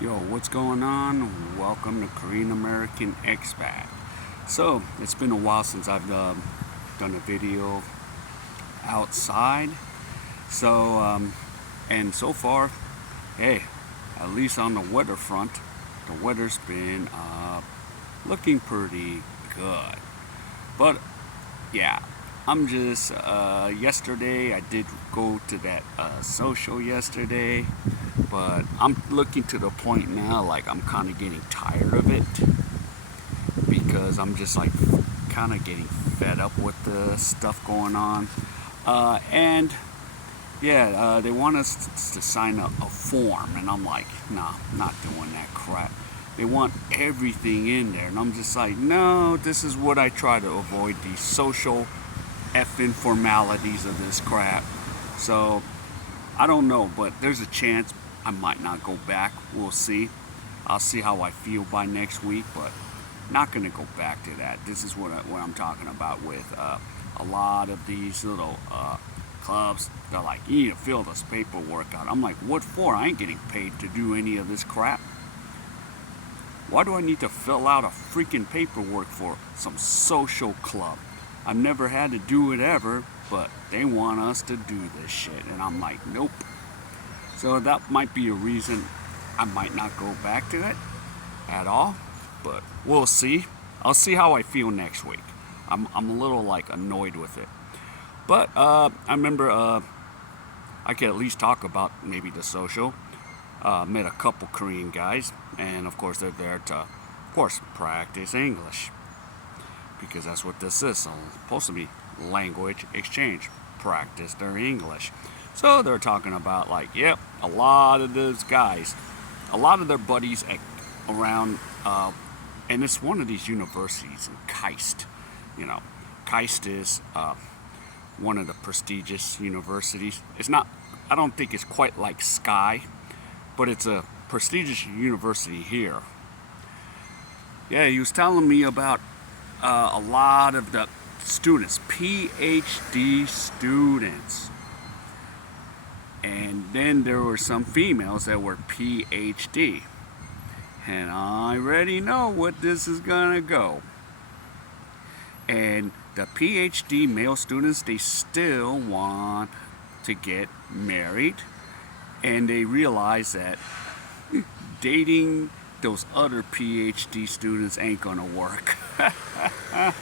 Yo, what's going on? Welcome to Korean American Expat. So, it's been a while since I've done a video outside. So, and so far, hey, at least on the weather front, the weather's been looking pretty good. But yeah, I'm just yesterday I did go to that social yesterday, but I'm looking to the point now like I'm kind of getting tired of it because I'm just like kind of getting fed up with the stuff going on. And yeah, they want us to sign up a form, and I'm like, nah, I'm not doing that crap. They want everything in there, and I'm just like, no, this is what I try to avoid, these social effing formalities of this crap. So I don't know, but there's a chance I might not go back. We'll see. I'll see how I feel by next week, but not gonna go back to that. This is what I'm talking about with a lot of these little clubs. They're like, you need to fill this paperwork out. I'm like, what for? I ain't getting paid to do any of this crap. Why do I need to fill out a freaking paperwork for some social club? I've never had to do it ever, but they want us to do this shit. And I'm like, nope. So that might be a reason I might not go back to it at all, but we'll see. I'll see how I feel next week. I'm a little like annoyed with it. But I remember I could at least talk about maybe the social. Met a couple Korean guys, and of course they're there to, of course, practice English because that's what this is. So it's supposed to be language exchange, practice their English. So they're talking about like, yep, a lot of those guys, a lot of their buddies around, and it's one of these universities in KAIST. You know, KAIST is one of the prestigious universities. It's not, I don't think it's quite like Sky, but it's a prestigious university here. Yeah, he was telling me about a lot of the students, PhD students. And then there were some females that were PhD. And I already know what this is gonna go. And the PhD male students, they still want to get married. And they realize that dating those other PhD students ain't gonna work. I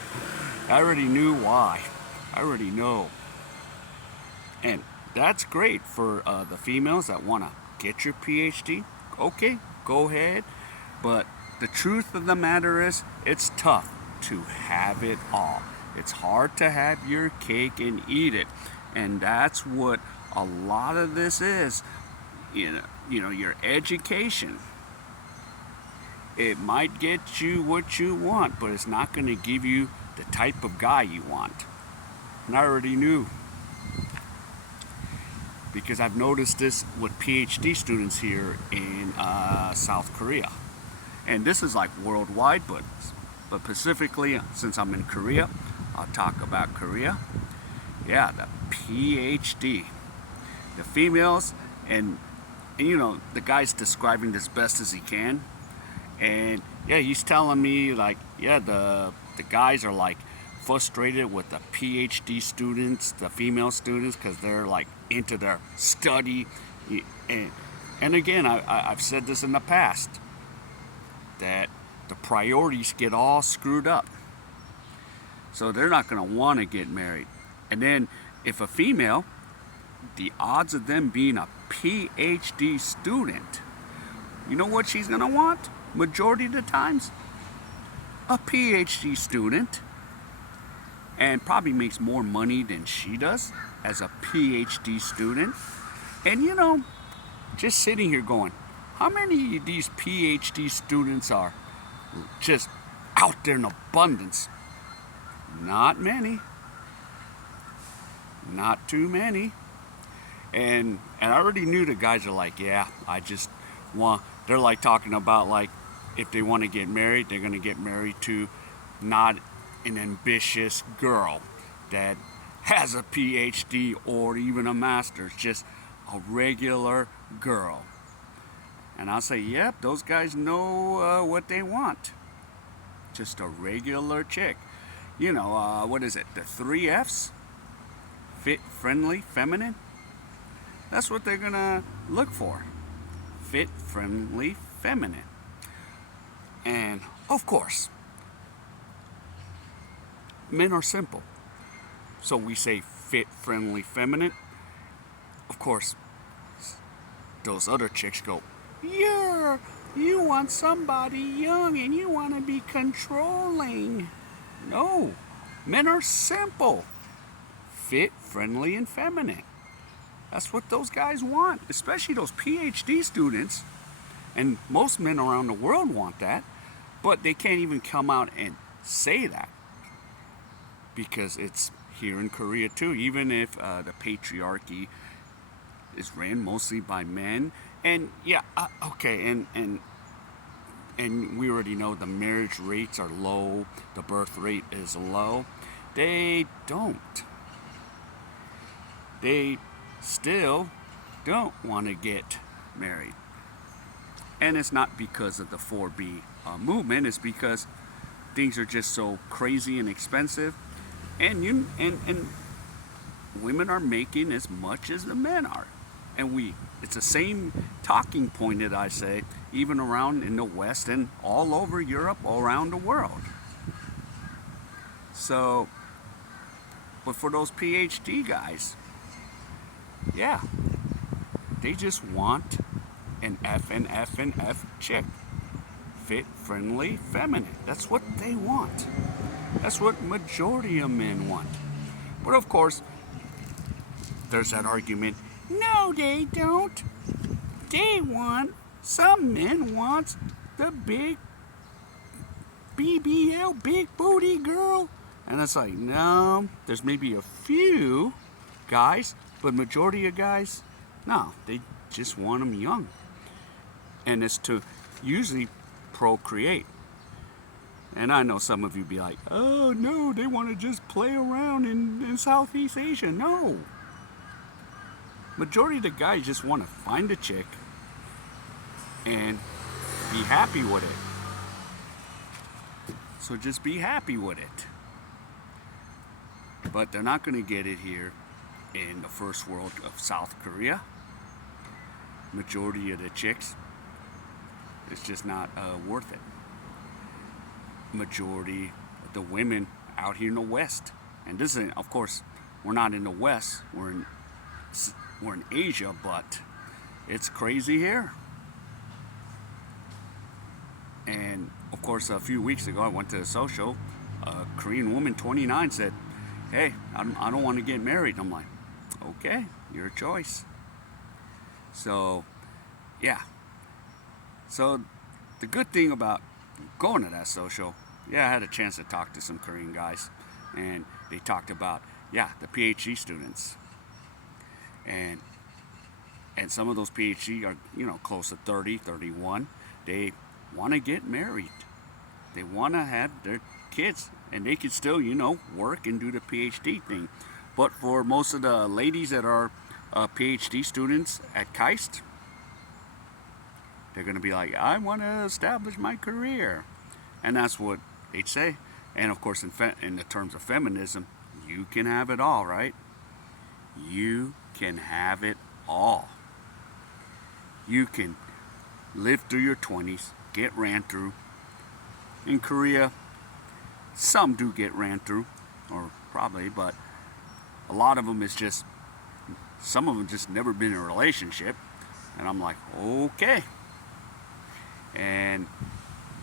already knew why. I already know. And that's great for the females that want to get your PhD. Okay, go ahead. But the truth of the matter is, it's tough to have it all. It's hard to have your cake and eat it. And that's what a lot of this is. Your education. It might get you what you want, but it's not going to give you the type of guy you want. And I already knew. Because I've noticed this with PhD students here in South Korea. And this is like worldwide, but specifically, since I'm in Korea, I'll talk about Korea. Yeah, the PhD. The females, and the guy's describing this best as he can. And yeah, he's telling me like, yeah, the guys are like frustrated with the PhD students, the female students, because they're like into their study. And again, I've said this in the past, that the priorities get all screwed up. So they're not going to want to get married. And then if a female, the odds of them being a PhD student, you know what she's going to want? Majority of the times, a PhD student, and probably makes more money than she does as a PhD student. And just sitting here going, how many of these PhD students are just out there in abundance? Not many. Not too many. And I already knew the guys are like, yeah, I just want, they're like talking about like, if they want to get married, they're going to get married to not an ambitious girl that has a PhD or even a master's, just a regular girl. And I'll say, yep, those guys know what they want. Just a regular chick. You know, what is it? The 3 F's? Fit, friendly, feminine? That's what they're gonna look for. Fit, friendly, feminine. And of course, men are simple. So we say fit, friendly, feminine. Of course, those other chicks go, you want somebody young and you want to be controlling. No, men are simple. Fit, friendly, and feminine. That's what those guys want, especially those PhD students. And most men around the world want that, but they can't even come out and say that because it's here in Korea too. Even if the patriarchy is ran mostly by men, and yeah, okay, and we already know the marriage rates are low, the birth rate is low. They still don't want to get married. And it's not because of the 4B movement, it's because things are just so crazy and expensive. And women are making as much as the men are. And it's the same talking point that I say, even around in the West and all over Europe, all around the world. So, but for those PhD guys, yeah, they just want an F and F and F chick. Fit, friendly, feminine. That's what they want. That's what majority of men want. But of course, there's that argument. No, they don't. Some men want the big BBL, big booty girl. And it's like, no, there's maybe a few guys, but majority of guys, no, they just want them young. And it's to usually procreate. And I know some of you be like, oh no, they want to just play around in Southeast Asia. No. Majority of the guys just want to find a chick and be happy with it. So just be happy with it. But they're not going to get it here in the first world of South Korea. Majority of the chicks, it's just not worth it. Majority of the women out here in the West, and this is, of course, we're not in the West, we're in Asia, but it's crazy here. And of course, a few weeks ago, I went to a social. A Korean woman, 29, said, "Hey, I don't want to get married." I'm like, "Okay, your choice." So, yeah. So, the good thing about going to that social, yeah, I had a chance to talk to some Korean guys, and they talked about, yeah, the PhD students. And some of those PhD are, close to 30, 31. They want to get married. They want to have their kids, and they can still, work and do the PhD thing. But for most of the ladies that are PhD students at KAIST, they're going to be like, I want to establish my career. And that's what they'd say. And of course, in the terms of feminism, you can have it all, right? You can have it all. You can live through your 20s, get ran through. In Korea, some do get ran through, or probably, but a lot of them is just, some of them just never been in a relationship. And I'm like, okay. And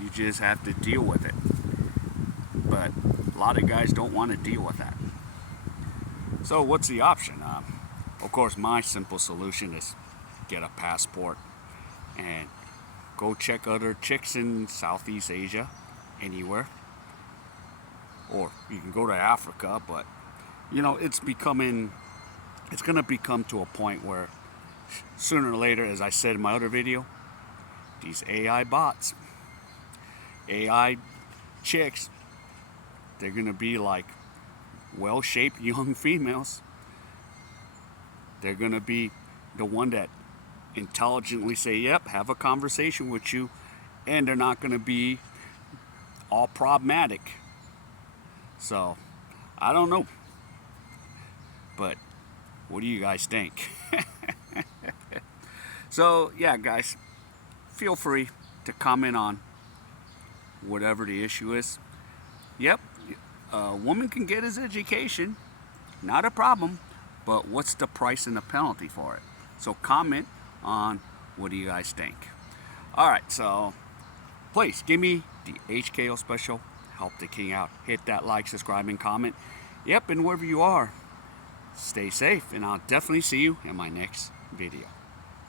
you just have to deal with it. But a lot of guys don't want to deal with that. So what's the option? Of course, my simple solution is get a passport and go check other chicks in Southeast Asia, anywhere. Or you can go to Africa, but it's going to become to a point where sooner or later, as I said in my other video, these AI bots, AI chicks, they're going to be like well-shaped young females. They're going to be the one that intelligently say, yep, have a conversation with you, and they're not going to be all problematic. So, I don't know. But what do you guys think? So, yeah, guys, feel free to comment on whatever the issue is. Yep, a woman can get his education, not a problem, but what's the price and the penalty for it? So comment on what do you guys think. Alright, so please give me the HKO special, help the king out. Hit that like, subscribe, and comment. Yep, and wherever you are, stay safe, and I'll definitely see you in my next video.